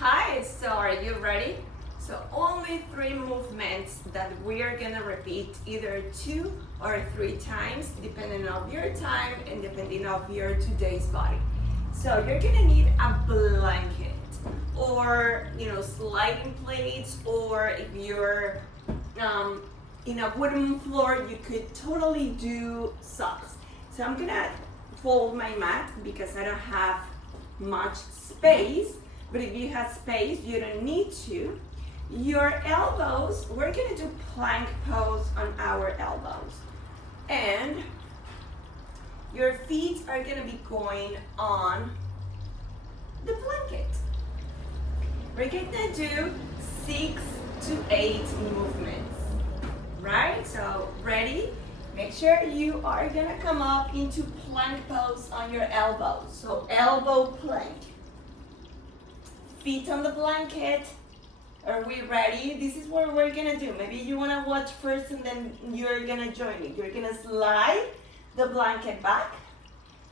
Hi, so are you ready? So only 3 movements that we are gonna repeat either 2 or 3 times depending on your time and depending on your today's body. So you're gonna need a blanket or sliding plates, or if you're in a wooden floor, you could totally do socks. So I'm gonna fold my mat because I don't have much space. But if you have space, you don't need to. Your elbows, we're gonna do plank pose on our elbows. And your feet are gonna be going on the blanket. We're gonna do 6 to 8 movements, right? So ready? Make sure you are gonna come up into plank pose on your elbows. So elbow plank. Feet on the blanket. Are we ready? This is what we're gonna do. Maybe you wanna watch first and then you're gonna join me. You're gonna slide the blanket back,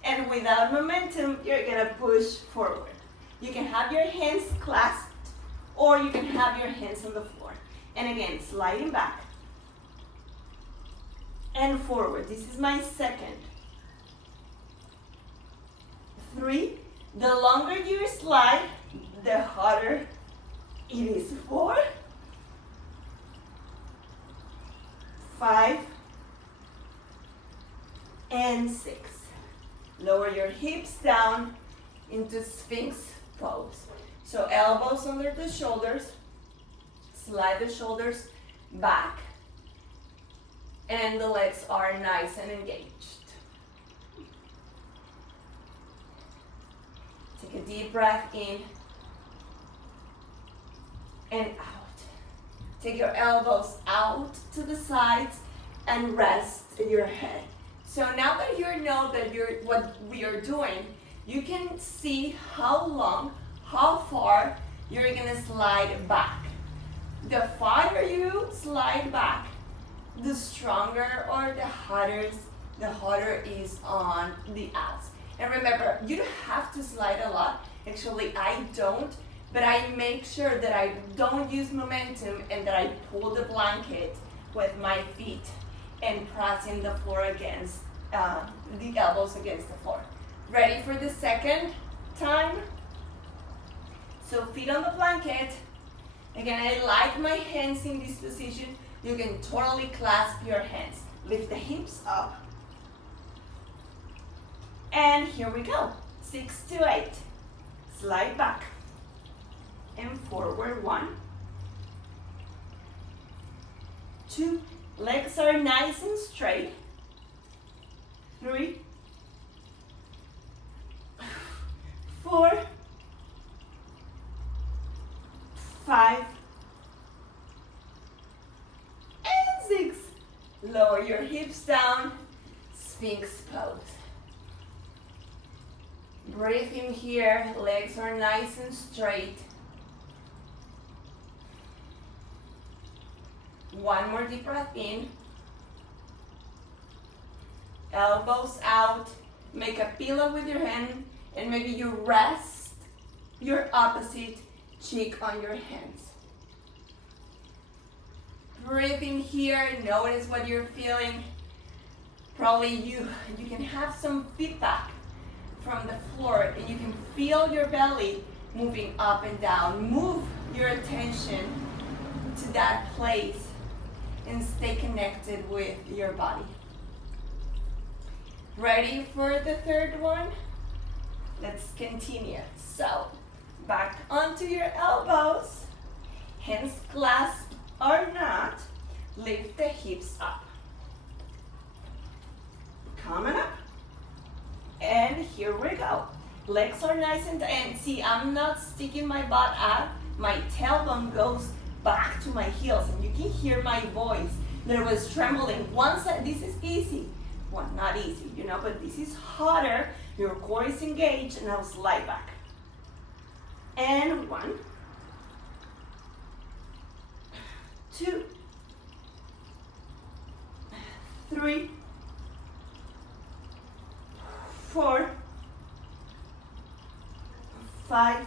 and without momentum, you're gonna push forward. You can have your hands clasped or you can have your hands on the floor. And again, sliding back and forward. This is my second. 3. The longer you slide, the harder it is. 4, 5, and 6. Lower your hips down into Sphinx pose. So elbows under the shoulders, slide the shoulders back, and the legs are nice and engaged. Take a deep breath in and out. Take your elbows out to the sides and rest your head. So now that you know that what we are doing, you can see how long, how far you're gonna slide back. The farther you slide back, the stronger or the harder is on the abs. And remember, you don't have to slide a lot. Actually, I don't. But I make sure that I don't use momentum and that I pull the blanket with my feet and pressing the floor against the elbows against the floor. Ready for the second time? So feet on the blanket. Again, I like my hands in this position. You can totally clasp your hands. Lift the hips up. And here we go. 6 to 8. Slide back and forward. 1, 2, legs are nice and straight. 3, 4, 5, and 6. Lower your hips down, Sphinx pose. Breathe in here, legs are nice and straight. 1 more deep breath in. Elbows out. Make a pillow with your hand, and maybe you rest your opposite cheek on your hands. Breathe in here. Notice what you're feeling. Probably you can have some feedback from the floor, and you can feel your belly moving up and down. Move your attention to that place and stay connected with your body. Ready for the third one? Let's continue. So, back onto your elbows, hands clasped or not, lift the hips up. Coming up, and here we go. Legs are nice and see, I'm not sticking my butt out. My tailbone goes back to my heels, and you can hear my voice that was trembling. This is easy. Well, not easy, but this is harder. Your core is engaged, and I'll slide back. And 1, 2, 3, 4, 5,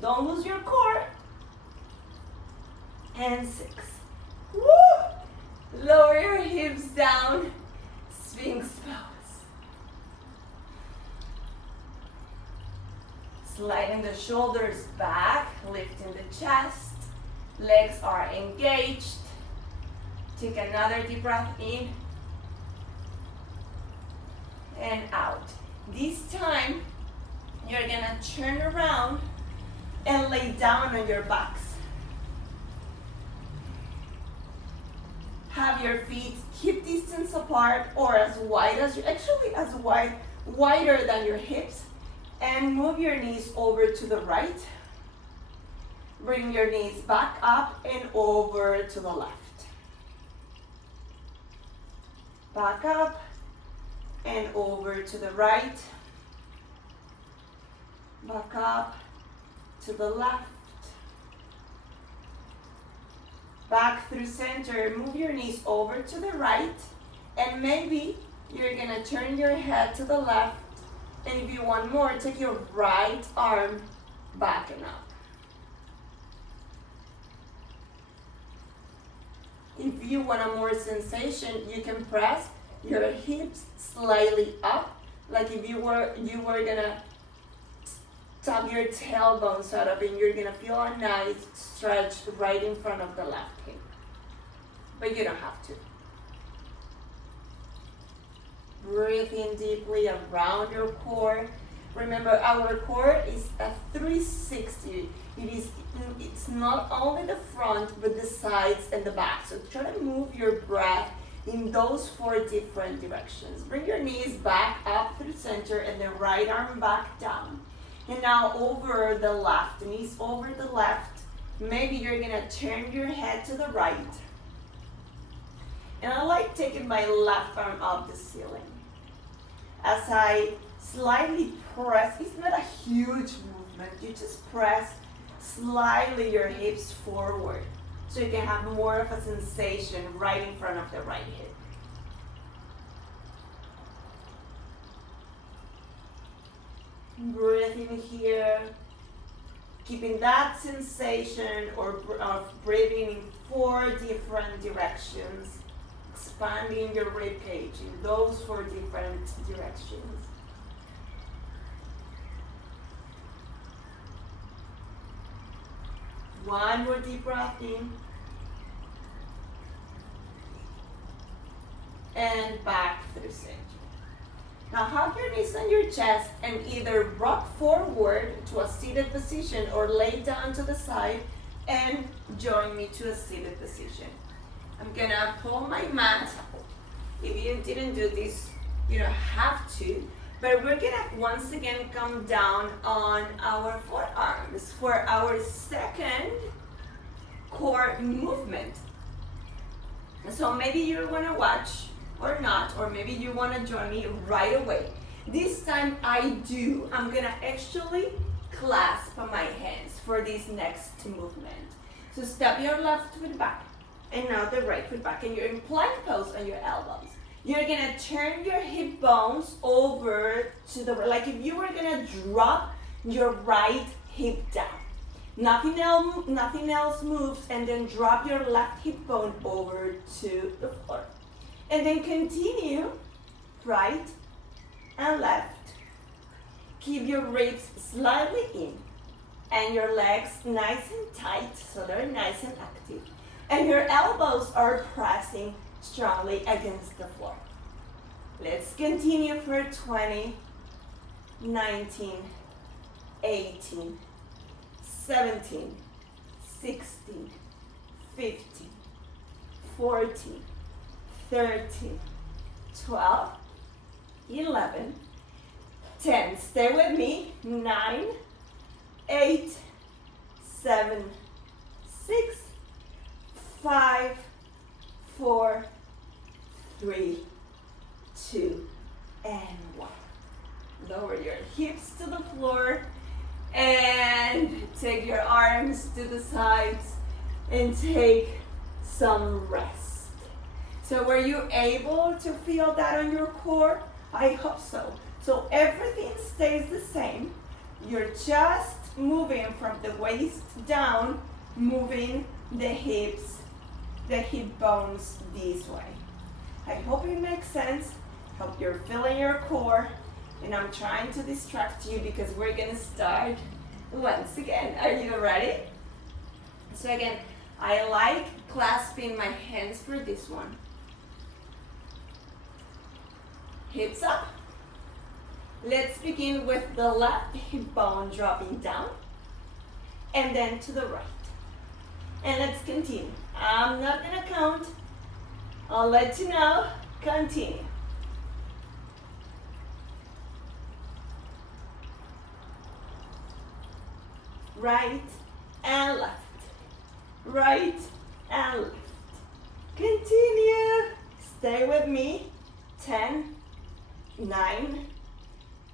Don't lose your core. And 6. Woo! Lower your hips down. Sphinx pose. Sliding the shoulders back, lifting the chest. Legs are engaged. Take another deep breath in and out. This time, you're gonna turn around and lay down on your backs. Have your feet hip distance apart or as wide as wider than your hips, and move your knees over to the right. Bring your knees back up and over to the left. Back up and over to the right. Back up to the left. Back through center, move your knees over to the right, and maybe you're gonna turn your head to the left, and if you want more, take your right arm back and up. If you want a more sensation, you can press your hips slightly up, like if you were gonna tap your tailbones out of it, you're gonna feel a nice stretch right in front of the left hip. But you don't have to. Breathe in deeply around your core. Remember, our core is a 360. It's not only the front, but the sides and the back. So try to move your breath in those 4 different directions. Bring your knees back up through center and the right arm back down. And now over the left, knees over the left. Maybe you're gonna turn your head to the right. And I like taking my left arm up the ceiling. As I slightly press, it's not a huge movement, you just press slightly your hips forward so you can have more of a sensation right in front of the right hip. Breathe in here, keeping that sensation of breathing in 4 different directions, expanding your rib cage in those 4 different directions. One more deep breath in. And back through center. Now hug your knees on your chest and either rock forward to a seated position or lay down to the side and join me to a seated position. I'm gonna pull my mat. If you didn't do this, you don't have to. But we're gonna once again come down on our forearms for our second core movement. So maybe you wanna watch or not, or maybe you wanna join me right away. This time I'm gonna actually clasp my hands for this next movement. So step your left foot back, and now the right foot back, and you're in plank pose on your elbows. You're gonna turn your hip bones over to the right, like if you were gonna drop your right hip down. Nothing else moves, and then drop your left hip bone over to the floor. And then continue right and left. Keep your ribs slightly in and your legs nice and tight so they're nice and active. And your elbows are pressing strongly against the floor. Let's continue for 20, 19, 18, 17, 16, 15, 14, 13, 12, 11, 10. Stay with me. 9, 8, 7, 6, 5, 4, 3, 2, and 1. Lower your hips to the floor and take your arms to the sides and take some rest. So were you able to feel that on your core? I hope so. So everything stays the same. You're just moving from the waist down, moving the hips, the hip bones this way. I hope it makes sense. Hope you're feeling your core. And I'm trying to distract you because we're gonna start once again. Are you ready? So again, I like clasping my hands for this one. Hips up. Let's begin with the left hip bone dropping down and then to the right. And let's continue. I'm not gonna count. I'll let you know. Continue. Right and left. Right and left. Continue. Stay with me. 10, 9,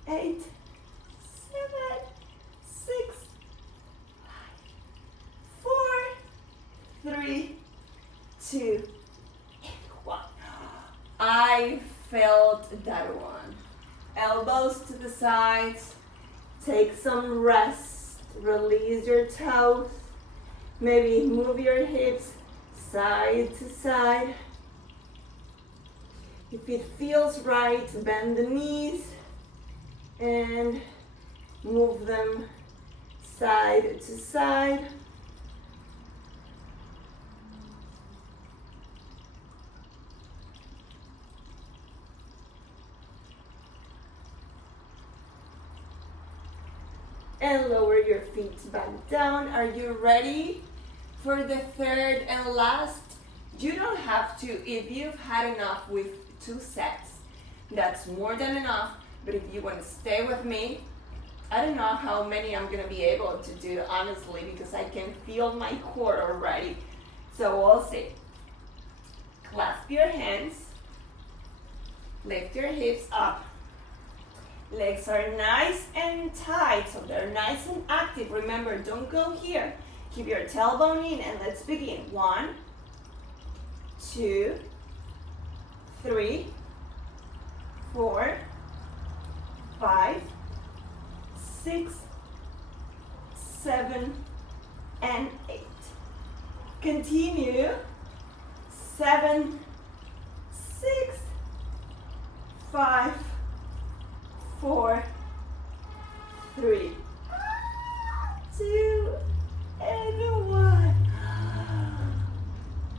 8, 7, 6, 5, 4, 3, 2, 1. I felt that one. Elbows to the sides. Take some rest. Release your toes. Maybe move your hips side to side. If it feels right, bend the knees and move them side to side. And lower your feet back down. Are you ready for the third and last? You don't have to. If you've had enough with 2 sets, that's more than enough. But if you want to stay with me, I don't know how many I'm going to be able to do, honestly, because I can feel my core already. So we'll see. Clasp your hands. Lift your hips up. Legs are nice and tight, so they're nice and active. Remember, don't go here. Keep your tailbone in, and let's begin. 1, 2, 3, 4, 5, 6, 7, and 8. Continue. 7, 6, 5, 4, 3, 2, and 1.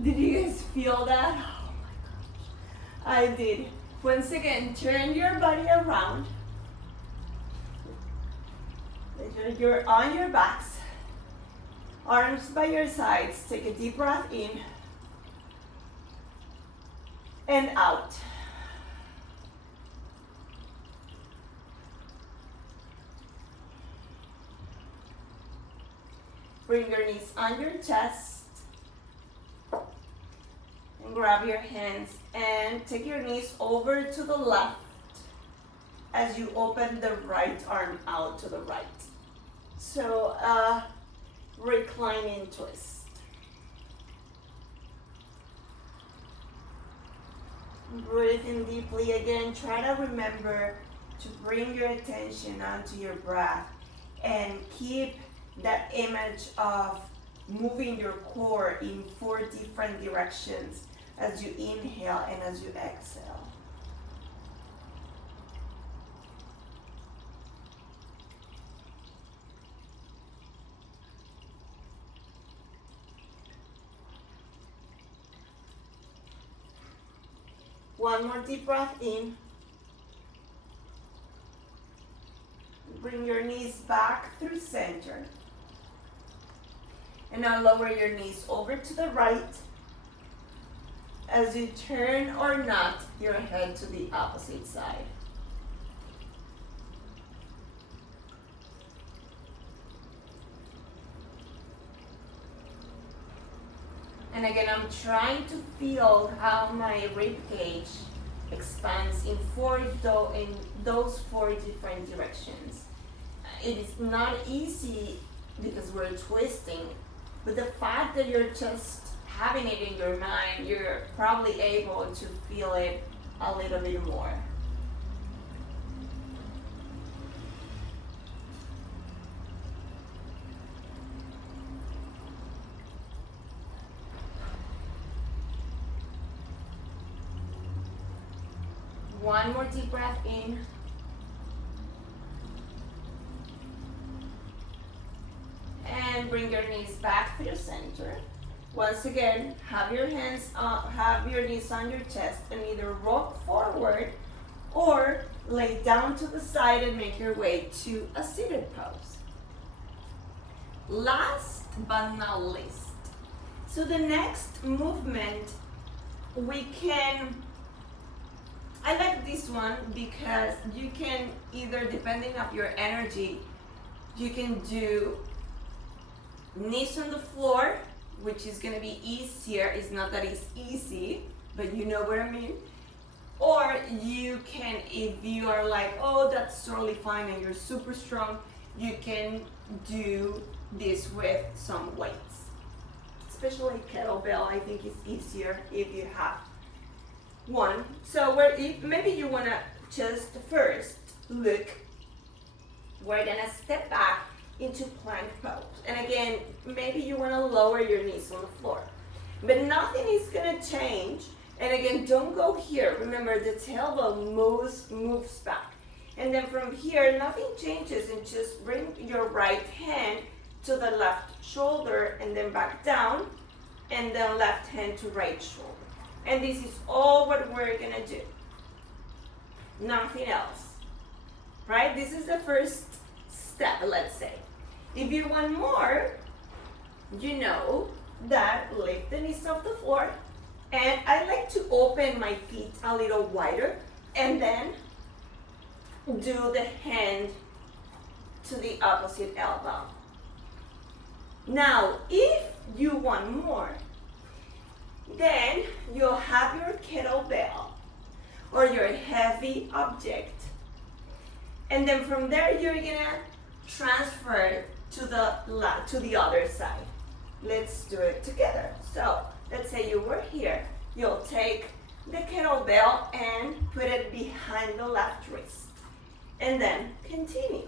Did you guys feel that? Oh my gosh. I did. Once again, turn your body around. You're on your backs. Arms by your sides. Take a deep breath in and out. Bring your knees on your chest and grab your hands and take your knees over to the left as you open the right arm out to the right. So reclining twist. Breathe in deeply again. Try to remember to bring your attention onto your breath and keep that image of moving your core in 4 different directions as you inhale and as you exhale. One more deep breath in. Bring your knees back through center. And now lower your knees over to the right as you turn or nod your head to the opposite side. And again, I'm trying to feel how my rib cage expands in those 4 different directions. It is not easy because we're twisting, but the fact that you're just having it in your mind, you're probably able to feel it a little bit more. One more deep breath in. And bring your knees back to your center. Once again, have your knees on your chest and either rock forward or lay down to the side and make your way to a seated pose. Last but not least, so the next movement I like this one because you can either, depending on your energy, you can do knees on the floor, which is gonna be easier. It's not that it's easy, but you know what I mean. Or you can, if you are like, oh, that's totally fine and you're super strong, you can do this with some weights. Especially kettlebell, I think it's easier if you have one. So maybe you wanna just first look, we're gonna step back into plank pose. And again, maybe you wanna lower your knees on the floor, but nothing is gonna change. And again, don't go here. Remember, the tailbone moves back. And then from here, nothing changes, and just bring your right hand to the left shoulder and then back down, and then left hand to right shoulder. And this is all what we're gonna do. Nothing else, right? This is the first step, let's say. If you want more, you know that lift the knees off the floor, and I like to open my feet a little wider and then do the hand to the opposite elbow. Now, if you want more, then you'll have your kettlebell or your heavy object. And then from there, you're gonna transfer to the other side. Let's do it together. So let's say you were here. You'll take the kettlebell and put it behind the left wrist. And then continue.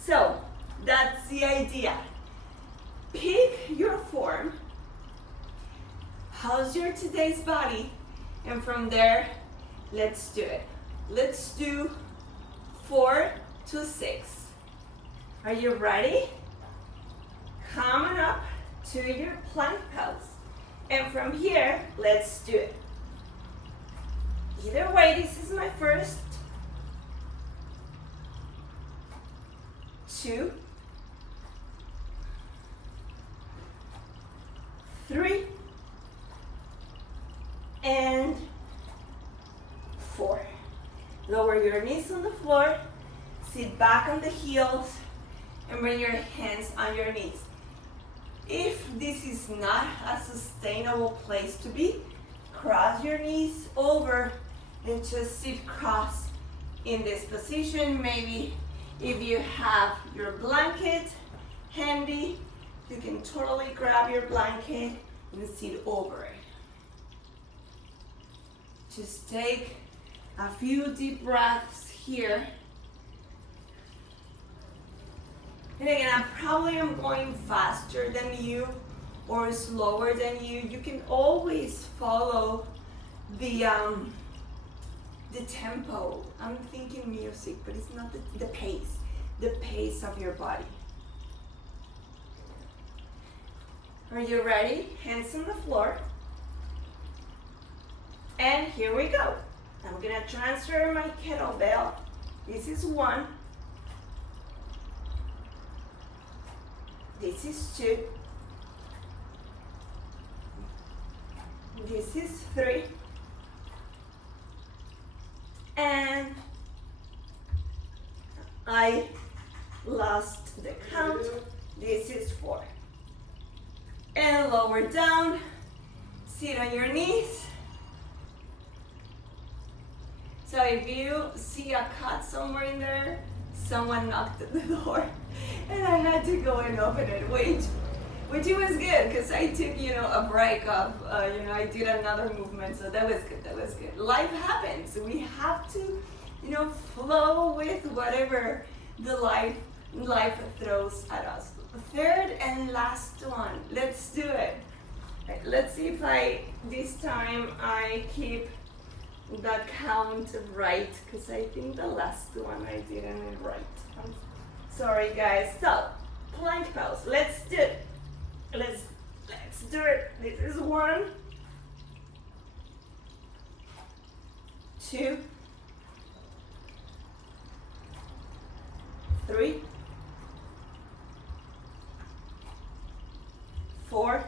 So that's the idea. Pick your form. How's your today's body? And from there, let's do it. Let's do 4 to 6. Are you ready? Come on up to your plank pose. And from here, let's do it. Either way, this is my first. 2, 3, and 4. Lower your knees on the floor, sit back on the heels, and bring your hands on your knees. If this is not a sustainable place to be, cross your knees over and just sit cross in this position. Maybe if you have your blanket handy, you can totally grab your blanket and sit over it. Just take a few deep breaths here. And again, I probably am going faster than you or slower than you. You can always follow the tempo. I'm thinking music, but it's not the pace of your body. Are you ready? Hands on the floor. And here we go. I'm gonna transfer my kettlebell. This is 1. This is 2. This is 3. And I lost the count. This is 4. And lower down. Sit on your knees. So if you see a cut somewhere in there, someone knocked at the door and I had to go and open it, which it was good because I took, a break of, I did another movement, so that was good. Life happens. We have to, flow with whatever the life throws at us. Third and last one. Let's do it. Let's see if this time I keep the count right, because I think the last one I didn't right. I'm sorry guys. So, plank pose, let's do it. Let's do it. This is 1, 2, 3, 4.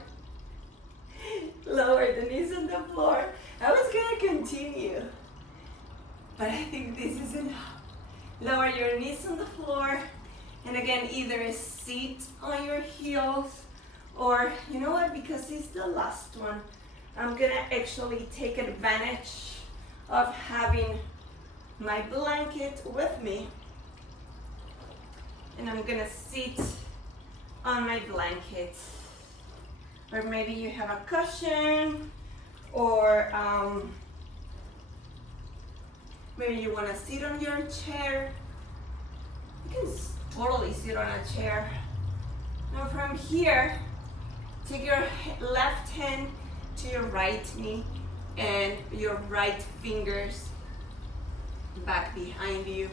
Lower the knees on the floor. I was gonna continue, but I think this is enough. Lower your knees on the floor, and again, either sit on your heels, or you know what, because it's the last one, I'm gonna actually take advantage of having my blanket with me, and I'm gonna sit on my blanket. Or maybe you have a cushion, or maybe you want to sit on your chair. You can totally sit on a chair. Now from here, take your left hand to your right knee and your right fingers back behind you.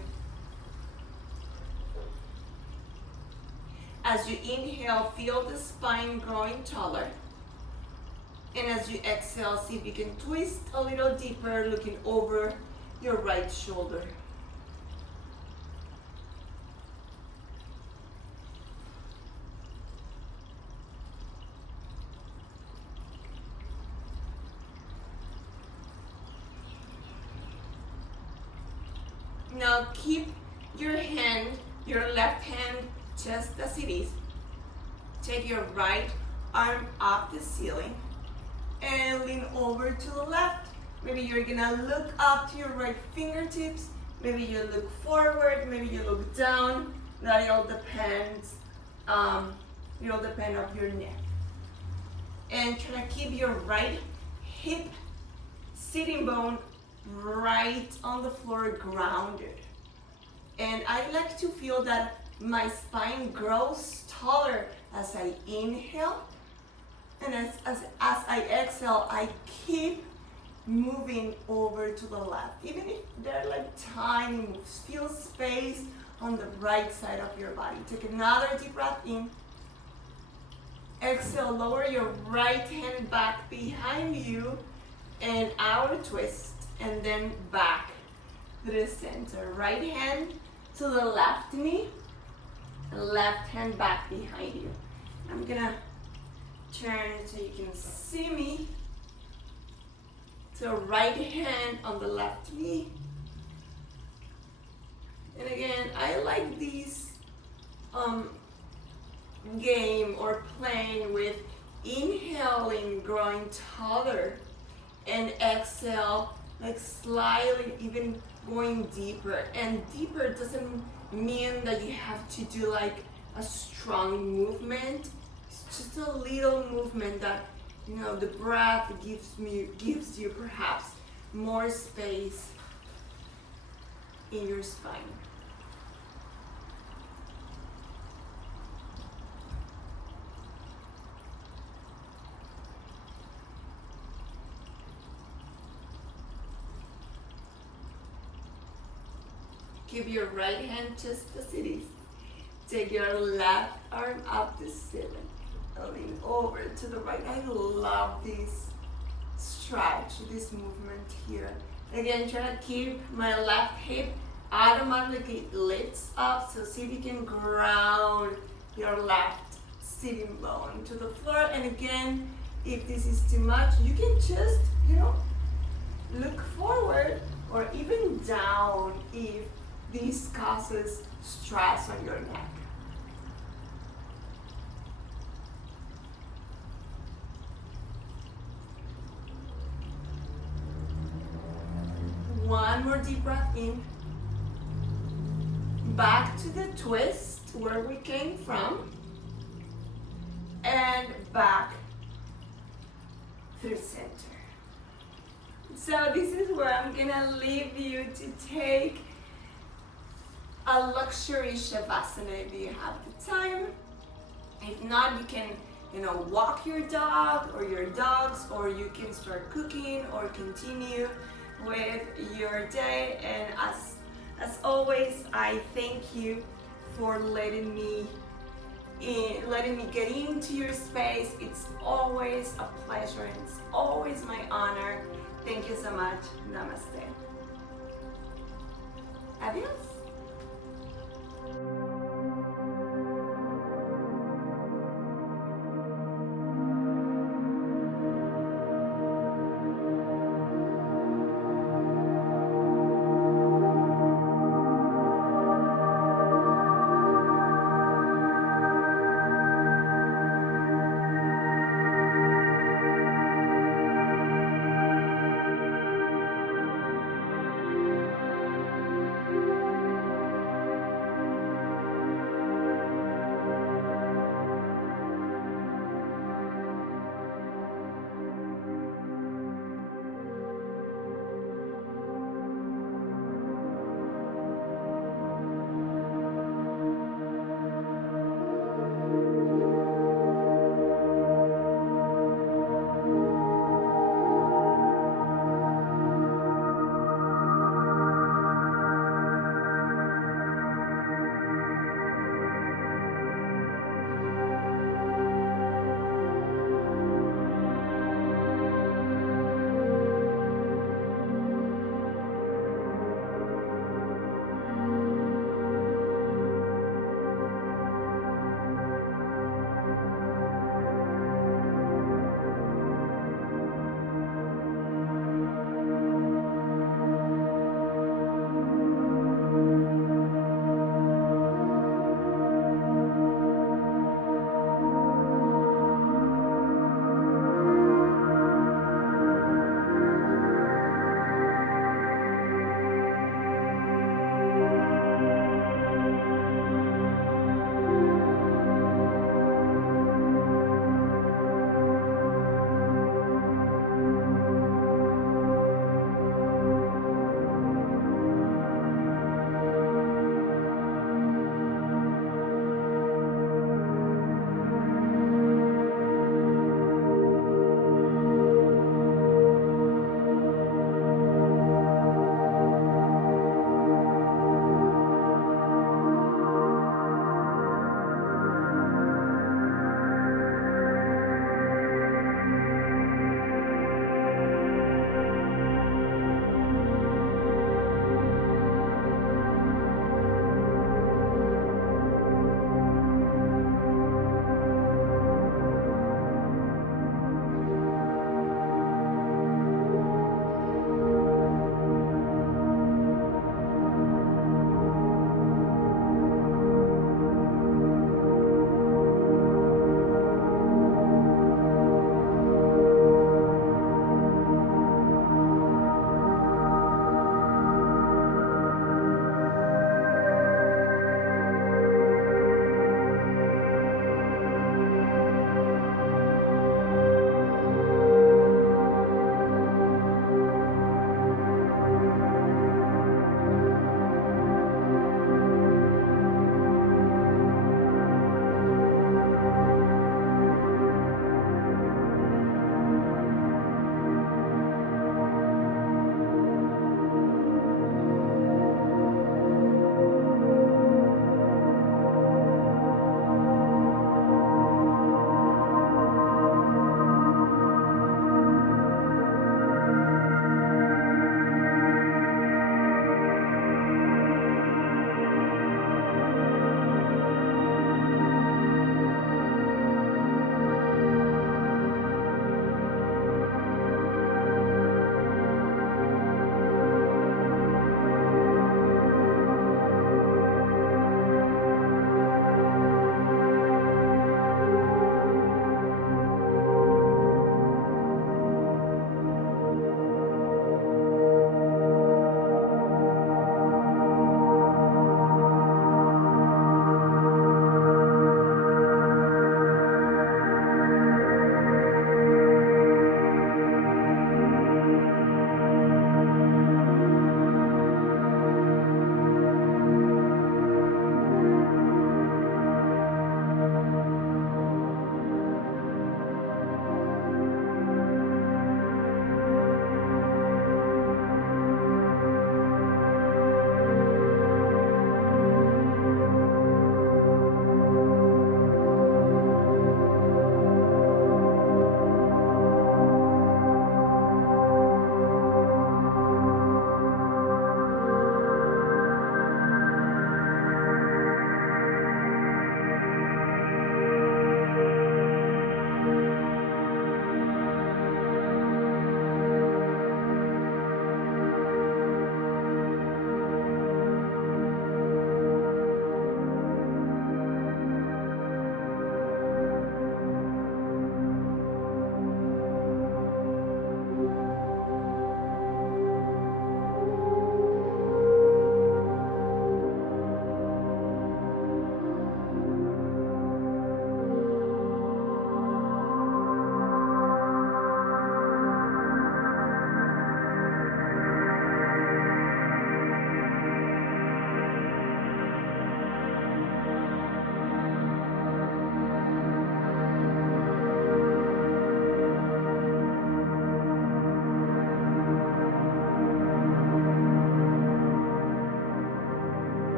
As you inhale, feel the spine growing taller. And as you exhale, see if you can twist a little deeper, looking over your right shoulder. Now keep your hand, your left hand, just as it is. Take your right arm up the ceiling and lean over to the left. Maybe you're gonna look up to your right fingertips. Maybe you look forward, maybe you look down. That all depends. It all depends on your neck. And try to keep your right hip sitting bone right on the floor, grounded. And I like to feel that my spine grows taller as I inhale, and as I exhale, I keep moving over to the left. Even if they're like tiny moves, feel space on the right side of your body. Take another deep breath in. Exhale, lower your right hand back behind you and out twist, and then back to the center. Right hand to the left knee, left hand back behind you. I'm gonna turn so you can see me. So right hand on the left knee. And again, I like this game or playing with inhaling, growing taller, and exhale, like slightly even going deeper. And deeper doesn't mean that you have to do like a strong movement. It's just a little movement that, you know, the breath gives you perhaps more space in your spine. Keep your right hand just as it is. Take your left arm up the ceiling. Lean over to the right. I love this stretch, this movement here. Again, try to keep my left hip automatically lifts up. So see if you can ground your left sitting bone to the floor. And again, if this is too much, you can just, look forward or even down if this causes stress on your neck. One more deep breath in. Back to the twist where we came from. And back through center. So this is where I'm gonna leave you to take a luxury shavasana if you have the time. If not, you can walk your dog or your dogs, or you can start cooking or continue with your day. And as always, I thank you for letting me get into your space. It's always a pleasure and it's always my honor. Thank you so much. Namaste. Adios.